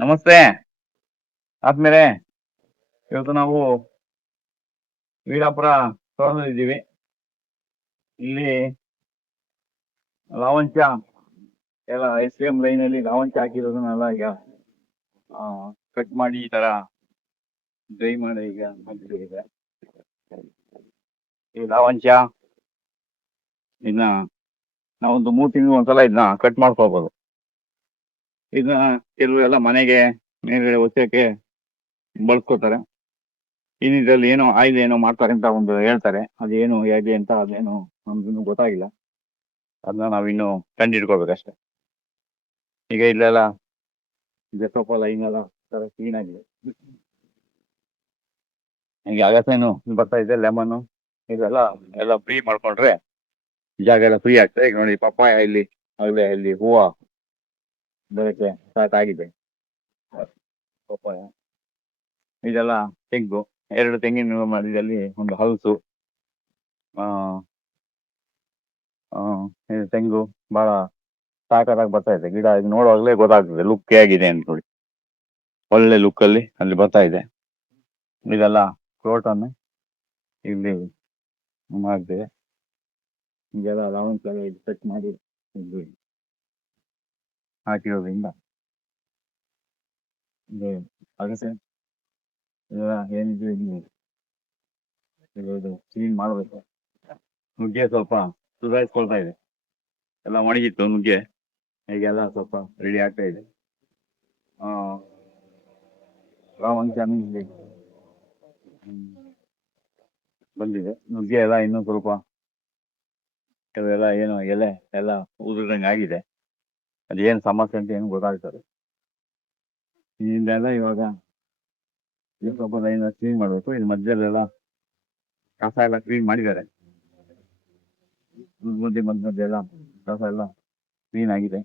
ನಮಸ್ತೆ ಆದ್ಮೇಲೆ ಇವತ್ತು ನಾವು ವೀರಾಪುರ ತೋರಣದಲ್ಲಿದ್ದೀವಿ. ಇಲ್ಲಿ ಲಾವಂಚ ಎಲ್ಲ ಐಸ್ ಕ್ರೀಮ್ ಲೈನಲ್ಲಿ ಲಾವಂಚ ಹಾಕಿರೋದನ್ನೆಲ್ಲ ಈಗ ಕಟ್ ಮಾಡಿ ಈ ತರ ಡ್ರೈ ಮಾಡಿ ಈಗ ಹಾಕಿದೆ. ಈ ಲಾವಂಚ ಇದನ್ನ ನಾವೊಂದು 3 ತಿಂಗಳು ಒಂದ್ಸಲ ಇದನ್ನ ಕಟ್ ಮಾಡ್ಕೋಬಹುದು. ಇದನ್ನ ಕೆಲವು ಎಲ್ಲ ಮನೆಗೆ ಮೇಲ್ಗಡೆ ಒತ್ತಕ್ಕೆ ಬಳಸ್ಕೋತಾರೆ. ಇದ್ರಲ್ಲಿ ಏನೋ ಆಯಿಲ್ ಏನೋ ಮಾಡ್ತಾರೆ ಅಂತ ಒಂದು ಹೇಳ್ತಾರೆ. ಅದೇನು ಹೇಗೆ ಅಂತ ಅದೇನು ನಮ್ಗಿನ್ನು ಗೊತ್ತಾಗಿಲ್ಲ. ಅದನ್ನ ನಾವಿನ್ನು ಕಂಡು ಹಿಡ್ಕೋಬೇಕಷ್ಟೆ. ಈಗ ಇಲ್ಲೆಲ್ಲ ಇದೆ ಸ್ವಲ್ಪ ಲೈನ್ ಎಲ್ಲ ತರ ಕ್ಲೀನ್ ಆಗಿದೆ. ಈಗ ಅಗಸೇನು ಬರ್ತಾ ಇದೆ, ಲೆಮನ್ ಇದೆಲ್ಲ ಎಲ್ಲ ಫ್ರೀ ಮಾಡ್ಕೊಂಡ್ರೆ ಜಾಗ ಎಲ್ಲ ಫ್ರೀ ಆಗ್ತದೆ. ಈಗ ನೋಡಿ ಪಪ್ಪಾಯ ಇಲ್ಲಿ ಆಗಲೇ ಇಲ್ಲಿ ಹೂವು ಬರೋಕ್ಕೆ ಸ್ಟಾರ್ಟ್ ಆಗಿದೆ. ಪಪ್ಪಾಯ ಇದೆಲ್ಲ ತೆಂಗು, 2 ತೆಂಗಿನ ಮರದಲ್ಲಿ ಒಂದು ಹಲಸು. ಇದು ತೆಂಗು ಬಹಳ ಸಾಕಾಗಿ ಬರ್ತಾ ಇದೆ. ಗಿಡ ಇದು ನೋಡುವಾಗಲೇ ಗೊತ್ತಾಗ್ತದೆ ಲುಕ್ ಹೇಗಿದೆ ಅಂತ ನೋಡಿ. ಒಳ್ಳೆ ಲುಕ್ ಅಲ್ಲಿ ಅಲ್ಲಿ ಬರ್ತಾ ಇದೆ. ಇದೆಲ್ಲ ಫ್ರೋಟನ್ನು ಇಲ್ಲಿ ಮಾಡ್ತೇವೆ. ಈಗೆಲ್ಲ ಲಾವಂಚ ಇದು ಸೆಟ್ ಮಾಡಿ ಇಲ್ಲಿ ಹಾಕಿರೋದ್ರಿಂದ ಇದು ಅಗಸೆ ಇದೆಲ್ಲ ಏನಿದೆ ಇದು ಕ್ಲೀನ್ ಮಾಡಬೇಕು. ನುಗ್ಗೆ ಸ್ವಲ್ಪ ಸುಧಾರಿಸ್ಕೊಳ್ತಾ ಇದೆ. ಎಲ್ಲ ಒಣಗಿತ್ತು ನುಗ್ಗೆ, ಹೀಗೆಲ್ಲ ಸ್ವಲ್ಪ ರೆಡಿ ಆಗ್ತಾ ಇದೆ. ಲಾವಂಚ ಬಂದಿದೆ. ನುಗ್ಗೆ ಎಲ್ಲ ಇನ್ನೂ ಸ್ವಲ್ಪ ಕೆಲವೆಲ್ಲ ಏನು ಎಲೆ ಎಲ್ಲ ಉದುರ್ದಂಗೆ ಆಗಿದೆ. ಅದೇನು ಸಮಸ್ಯೆ ಅಂತ ಏನು ಗೊತ್ತಾಗ್ತದೆ. ಇಲ್ಲೆಲ್ಲ ಇವಾಗ ಸ್ವಲ್ಪ ಲೈನ್ ಕ್ಲೀನ್ ಮಾಡಬೇಕು. ಇದು ಮಧ್ಯದಲ್ಲೆಲ್ಲ ಕಸ ಎಲ್ಲ ಕ್ಲೀನ್ ಮಾಡಿದ್ದಾರೆ. ಮಧ್ಯೆ ಎಲ್ಲ ಕಸ ಎಲ್ಲ ಕ್ಲೀನ್ ಆಗಿದೆ.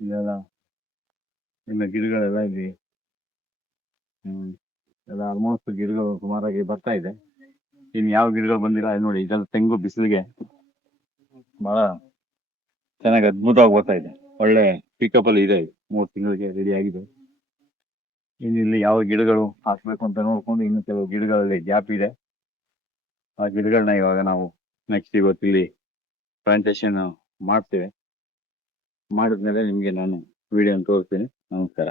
ಇದೆಲ್ಲ ಇನ್ನು ಗಿಡಗಳೆಲ್ಲ ಇಲ್ಲಿ ಎಲ್ಲ ಆಲ್ಮೋಸ್ಟ್ ಗಿಡಗಳು ಸುಮಾರಾಗಿ ಬರ್ತಾ ಇದೆ. ಇನ್ನು ಯಾವ ಗಿಡಗಳು ಬಂದಿಲ್ಲ ನೋಡಿ. ಇದೆಲ್ಲ ತೆಂಗು ಬಿಸಿಲಿಗೆ ಬಹಳ ಚೆನ್ನಾಗಿ ಅದ್ಭುತವಾಗಿ ಬರ್ತಾ ಇದೆ. ಒಳ್ಳೆ ಪಿಕಪ್ ಅಲ್ಲಿ ಇದೆ. 3 ತಿಂಗಳಿಗೆ ರೆಡಿ ಆಗಿದೆ. ಇಲ್ಲಿ ಯಾವ ಗಿಡಗಳು ಹಾಕ್ಬೇಕು ಅಂತ ನೋಡ್ಕೊಂಡು ಇನ್ನು ಕೆಲವು ಗಿಡಗಳಲ್ಲಿ ಗ್ಯಾಪ್ ಇದೆ. ಆ ಗಿಡಗಳನ್ನ ಇವಾಗ ನಾವು ನೆಕ್ಸ್ಟ್ ಇವತ್ತು ಇಲ್ಲಿ ಪ್ಲಾಂಟೇಶನ್ ಮಾಡ್ತೇವೆ. ಮಾಡಿದ್ಮೇಲೆ ನಿಮ್ಗೆ ನಾನು ವಿಡಿಯೋ ತೋರಿಸ್ತೀನಿ. ನಮಸ್ಕಾರ.